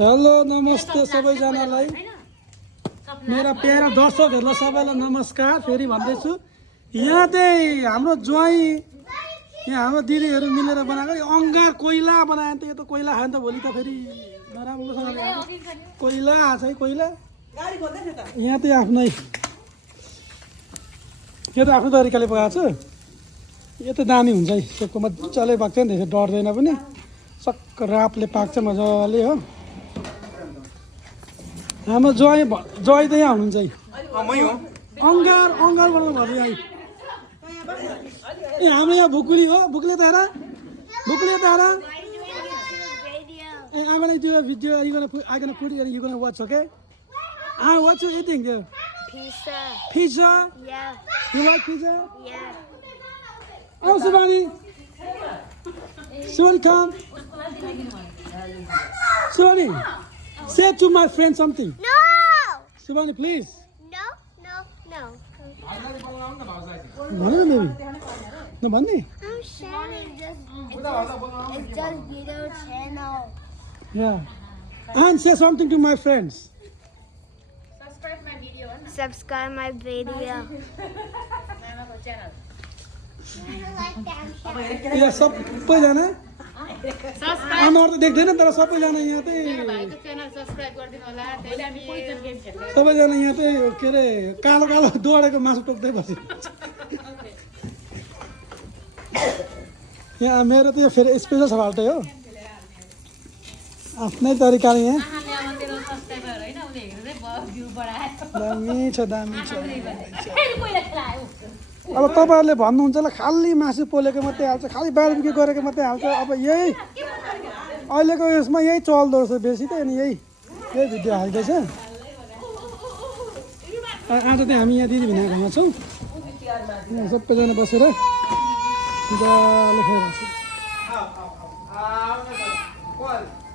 Hello नमस्ते सबैजनालाई मेरा प्यारा दर्शकहरूलाई सबैलाई नमस्कार फेरि भन्दैछु यहाँ चाहिँ हाम्रो ज्वाइँ यहाँ हाम्रो दिदीहरू मिलेर बनाएको अङ्गार कोइला बनायो त यो त कोइला खायो नि त भोलि त फेरि नराम्रोसँगले कोइला छ है कोइला यहाँ चाहिँ आफ्नै यो त आफ्नो तरिकाले पकाएको छु यो त दामी हुन्छ है त्यसको मजाले पाक्छ नि त्यसो डढ्दैन पनि सक्क रापले पाक्छ मजाले हो हाम्रो ज्वाइँ त यहाँ हुनुहुन्छ है अङ्गार बनाउनु भयो यहाँ ए हाम्रो यहाँ भुकुली हो भुक्ले त हेर ए I'm gonna do a video. I'm gonna put it and you're gonna watch, okay? What you eating there? Pizza. Pizza? Yeah. You like pizza? Yeah. Oh, Subhani. Subhani, come. Subhani, say to my friend something. No. Subhani, please. No. Bhanu na baby. No, bhanne. I'm sharing it's just video channel. Yeah. And say something to my friends. Subscribe my video. यहाँ सबैजना अनुहार त देख्दैन तर सबैजना यहाँ चाहिँ सबैजना यहाँ चाहिँ के अरे कालो कालो दौडेको मासु टोक्दै बस्यो यहाँ मेरो त यो फेरि स्पेसल छ फाल्टै हो आफ्नै तरिकाले यहाँ दामी छ अब तपाईँहरूले भन्नुहुन्छ ल खालि मासु पोलेको मात्रै हाल्छ खालि बारबिक्यू गरेको मात्रै हाल्छ अब यही अहिलेको यसमा यही चल्दो रहेछ बेसी त अनि यही भिडियो हाल्दैछ आज चाहिँ हामी यहाँ दिदी भिनाको घरमा छौँ यहाँ सबैजना बसेर मजाले खाइरहेको छ